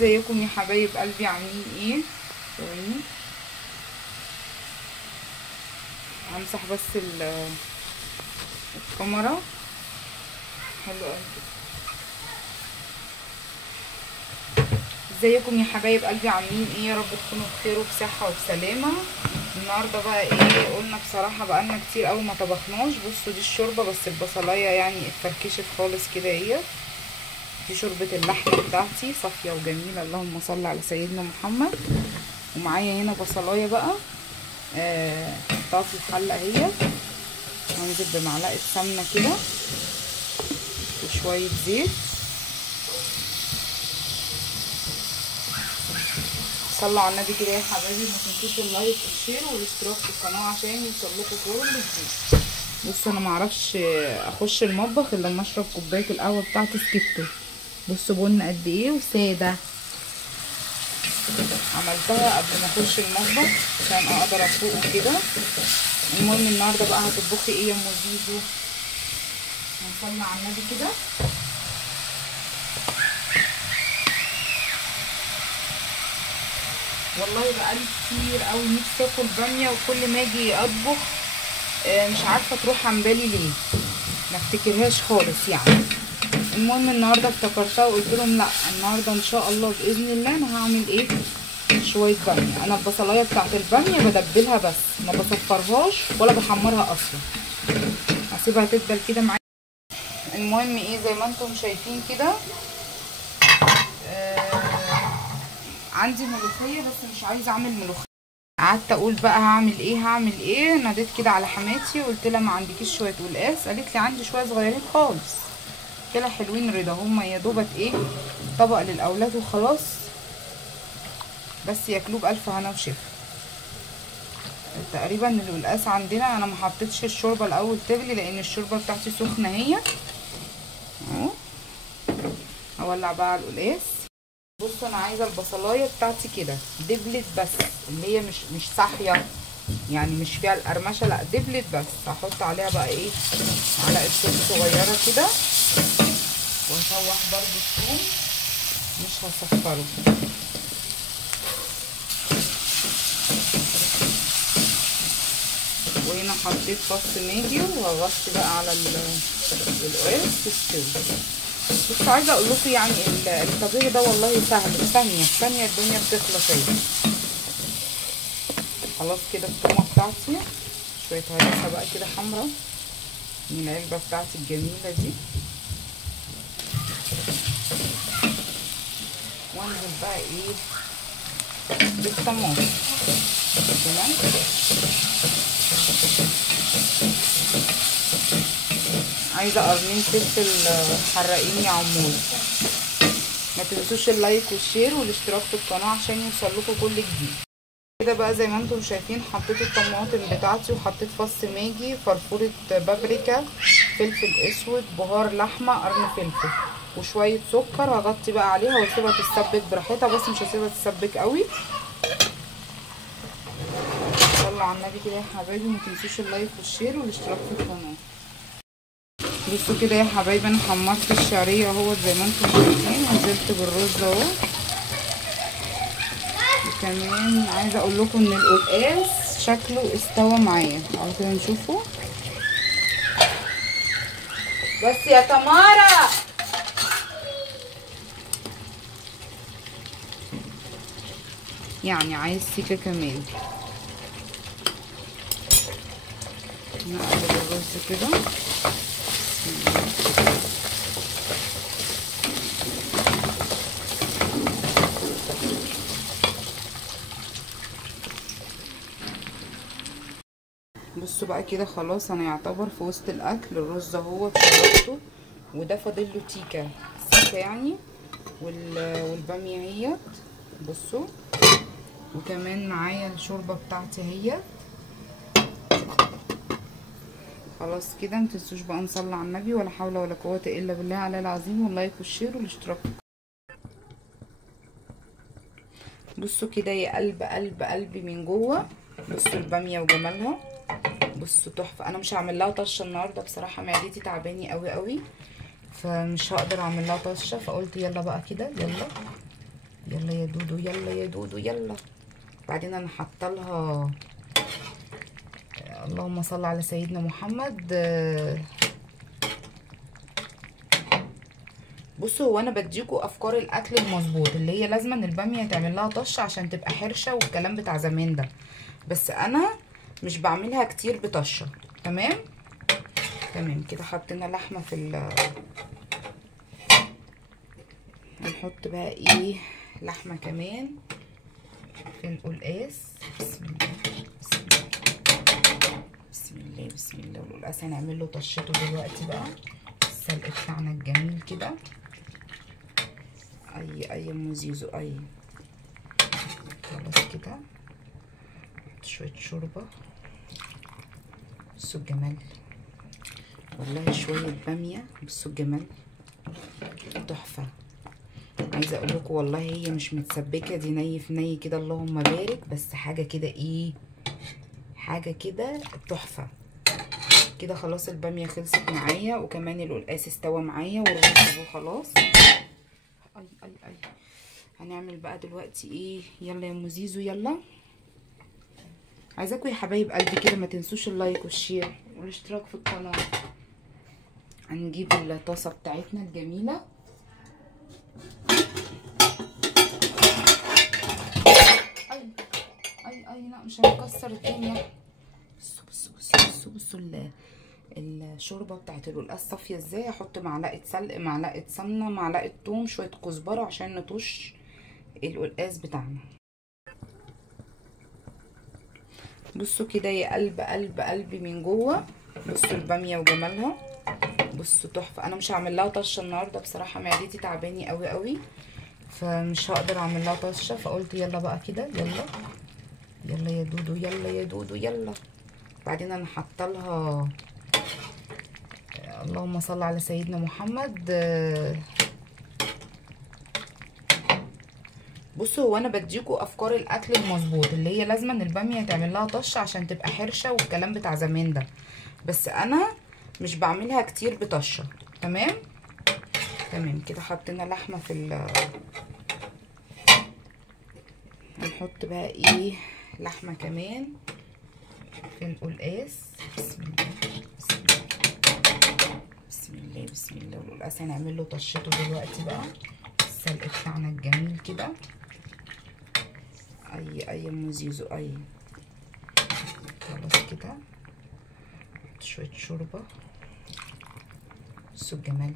ازيكم يا حبايب قلبي، عاملين ايه؟ ثواني همسح بس الكاميرا. حلو قوي. ازيكم يا حبايب قلبي، عاملين ايه؟ يا رب تكونوا بخير وبصحه وبسلامه. النهارده بقى ايه؟ قلنا بصراحه بقالنا كتير قوي ما طبخناش. بصوا دي الشوربه، بس البصلايه يعني اتفركشت خالص كده. ايه دي؟ شوربه اللحمه بتاعتي صافيه وجميله، اللهم صل على سيدنا محمد. ومعايا هنا بصلايه بقى حطها في الحله اهي. هنزل بمعلقه سمنه كده وشويه زيت. صلوا على النبي كده يا حبايبي، ما تنسوش اللايك والشير والاشتراك في القناه عشان يوصلكوا كل جديد. بصوا انا معرفش اخش المطبخ الا لما اشرب كوبايه القهوه بتاعتي سكتو. بصوا بن قد ايه وساده. عملتها قبل ما اخش المطبخ عشان اقدر افوقه كده. المهم النهارده بقى هتطبخي ايه يا ام زيزو؟ هنصلي على النبي كده. والله بقالي كتير قوي نفسي اكل باميه، وكل ما اجي اطبخ مش عارفه تروح عن بالي ليه، ما افتكرهاش خالص يعني. المهم النهارده افتكرتها وقلت لهم لا، النهارده ان شاء الله باذن الله انا هعمل ايه؟ شويه باميه. انا البصلايه بتاعت الباميه بدبلها بس، ما بصفرهاش ولا بحمرها اصلا، هسيبها تدبل كده معايا. المهم ايه، زي ما انتم شايفين كده عندي ملوخيه بس مش عايزه اعمل ملوخيه. قعدت اقول بقى هعمل ايه. ناديت كده على حماتي وقلت لها ما عندكيش شويه قلقاس؟ قالت لي عندي شويه صغيرين خالص. قلت لها حلوين رضا، هما يا دوبت ايه، طبق للاولاد وخلاص، بس ياكلوه بالف هنا وشفا. تقريبا القلقاس عندنا انا ما حطيتش الشوربه الاول تغلي لان الشوربه بتاعتي سخنه هي اهو. هولع بقى على القلقاس. بصوا انا عايزه البصلايه بتاعتي كده دبلت بس، اللي هي مش صاحيه يعني، مش فيها القرمشه، لا دبلت بس. هحط عليها بقى ايه، معلقه ثوم صغيره كده، واشوح برده الثوم مش هصفره. وهنا حطيت فص ماجي وهغطي بقى على القلقاس تستوي. بس عايزه اقول لكم يعني الطبيخ ده والله سهل، في ثانيه الدنيا بتخلص اهي. خلاص كده التومه بتاعتي شويه هرسه بقى كده حمرا من العلبه بتاعتي الجميله دي، وانزل بقى ايه بالطماطم تمام. عايزه قرنين فلفل حراقين يا عمود. ما تنسوش اللايك والشير والاشتراك في القناه عشان يوصلكوا كل جديد. كده بقى زي ما انتم شايفين حطيت الطماطم بتاعتي وحطيت فص ماجي، فرفوره بابريكا، فلفل اسود، بهار لحمه، قرن فلفل، وشويه سكر. هغطي بقى عليها واسيبها تتسبك براحتها، بس مش هسيبها تتسبك قوي. صلوا على النبي كده يا حبايبي، ما تنسوش اللايك والشير والاشتراك في القناه. بصوا كده يا حبايبي انا حمرت الشعريه اهوت زي ما انتم شايفين، ونزلت بالرز اهو. وكمان عايزه اقول لكم ان القلقاس شكله استوى معايا، تعالوا كده نشوفه. بس يا تمارا يعني عايز سيكه كمان. نقلب الرز كده. بصوا بقى كده خلاص انا يعتبر في وسط الاكل. الرز اهو شربته، وده فاضل له تيكه يعني، والباميه اهيت بصوا، وكمان معايا الشوربه بتاعتي اهي. خلاص كده متنسوش بقى نصلي على النبي، ولا حول ولا قوه الا بالله على العظيم، واللايك والشير والاشتراك. بصوا كده يا قلبي من جوه. بصوا الباميه وجمالها، بصوا تحفه. انا مش هعمل لها طشه النهارده بصراحه، معدتي تعباني قوي فمش هقدر اعمل لها طشه، فقلت يلا بقى كده يلا يلا يا دودو، يلا يا دودو، يلا. بعدين انا حاطه لها اللهم صل على سيدنا محمد. بصوا، هو انا بديكوا افكار الاكل المظبوط، اللي هي لازم ان الباميه تعمل لها طشه عشان تبقى حرشه والكلام بتاع زمان ده، بس انا مش بعملها كتير بطشه. تمام تمام كده. حطينا لحمه في هنحط بقى ايه لحمه كمان في القلقاس. بسم الله بسم الله بسم الله بسم الله. والقلقاس هنعمل له طشته دلوقتي بقى، السلق بتاعنا الجميل كده. اي موزيزو اي. خلاص كده. شويه شوربه. بصوا الجمال والله، شويه باميه. بصوا الجمال تحفه. عايزه اقول لكم والله هي مش متسبكه، دي ني في ني كده اللهم بارك، بس حاجه كده ايه، حاجه كده تحفه كده. خلاص الباميه خلصت معايا، وكمان القلقاس استوى معايا، والرز اهو خلاص. اي هنعمل بقى دلوقتي ايه. يلا يا موزيزو يلا. عايزاكم يا حبايب قلبي كده ما تنسوش اللايك والشير والاشتراك في القناه. هنجيب الطاسه بتاعتنا الجميله. اي لا مش هنكسر الدنيا. بصوا الشوربه بتاعت القلقاس صافيه ازاي. هحط معلقه سلق، معلقه سمنه، معلقه ثوم، شويه كزبره عشان نطش القلقاس بتاعنا. بصوا كده يا قلب قلب قلبي من جوه. بصوا الباميه وجمالها. بصوا تحفه. انا مش هعمل لها طشه النهارده بصراحه، معدتي تعباني قوي قوي، فمش هقدر اعمل لها طشه، فقلت يلا بقى كده. يلا يلا يا دودو، يلا يا دودو، يلا. بعدين انا حاطه لها اللهم صل على سيدنا محمد. بصوا، هو انا بديكوا افكار الاكل المظبوط، اللي هي لازم ان الباميه تعمل لها طشه عشان تبقى حرشه والكلام بتاع زمان ده، بس انا مش بعملها كتير بطشه. تمام تمام كده. حطينا لحمه هنحط بقى ايه لحمه كمان في القلقاس. بسم الله بسم الله بسم الله بسم الله. والقلقاس هنعمل له طشته دلوقتي بقى، السلق بتاعنا الجميل كده. اي موزيزو اي. خلاص كده. شويه شوربه. بصوا الجمال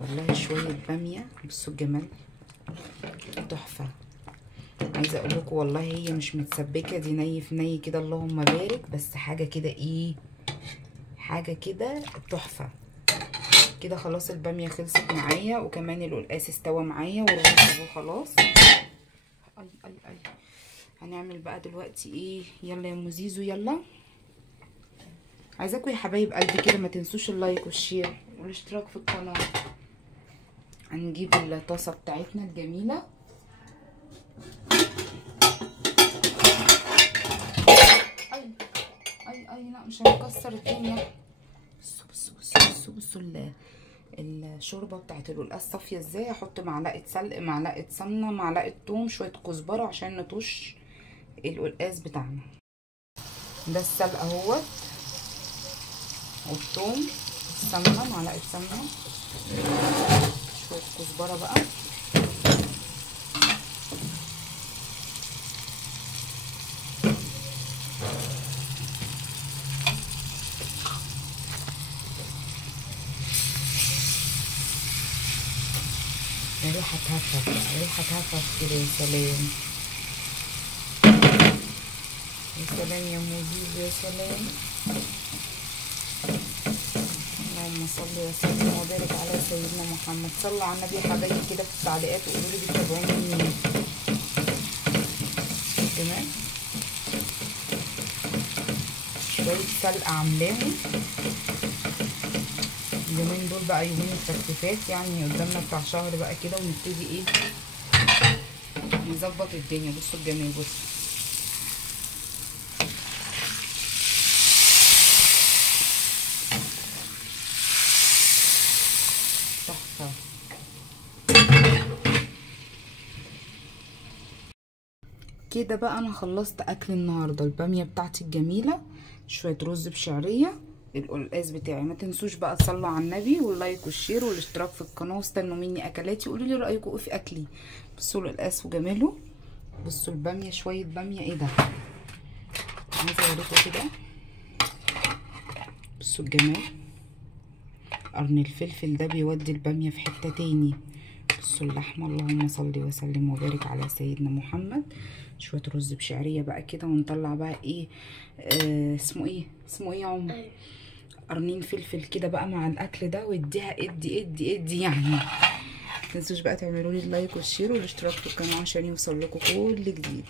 والله، شويه باميه. بصوا الجمال تحفه. عايزه اقول لكم والله هي مش متسبكه، دي ني في ني كده اللهم بارك، بس حاجه كده ايه، حاجه كده تحفه كده. خلاص الباميه خلصت معايا، وكمان القلقاس استوى معايا، والرز اهو خلاص. اي هنعمل بقى دلوقتي ايه. يلا يا موزيزو يلا. عايزاكم يا حبايب قلبي كده ما تنسوش اللايك والشير والاشتراك في القناه. هنجيب الطاسه بتاعتنا الجميله. اي لا مش هنكسر الدنيا. بصوا الشوربه بتاعت القلقاس صافيه ازاي. هحط معلقه سلق، معلقه سمنه، معلقه ثوم، شويه كزبره عشان نطش القلقاس بتاعنا. ده السلق اهوت، والثوم، السمنه، معلقه سمنه، شويه كزبره بقى. ريحه هفف بقى، ريحه هفف كده. يا سلام يا سلام يا موزيز، يا سلام. اللهم صل وسلم وبارك على سيدنا محمد. صلوا على النبي يا حبايبي كده في التعليقات وقولوا لي بتتابعوني منين. تمام. شويه سلق عاملاهم اليومين دول بقى، يومين التخفيفات يعني قدامنا بتاع شهر بقى كده، ونبتدي ايه نظبط الدنيا. بصوا الجمال. بصوا تحفه. كده بقى انا خلصت اكل النهارده. الباميه بتاعتي الجميله، شويه رز بشعريه، القلقاس بتاعي. ما تنسوش بقى تصلوا على النبي واللايك والشير والاشتراك في القناه، واستنوا مني اكلاتي. قولوا لي رايكم ايه في اكلي. بصوا القلقاس وجماله، بصوا الباميه، شويه باميه ايه ده. عايزه اوريكم كده، بصوا الجمال. قرن الفلفل ده بيودي الباميه في حته تاني. بصوا اللحمه، اللهم صل وسلم وبارك على سيدنا محمد. شويه رز بشعريه بقى كده، ونطلع بقى ايه اسمه ايه يا عمر؟ قرنين فلفل كده بقى مع الاكل ده، واديها ادي يعني. متنسوش بقى تعملوا لي اللايك والشير والاشتراك في القناه عشان يوصل لكم كل جديد.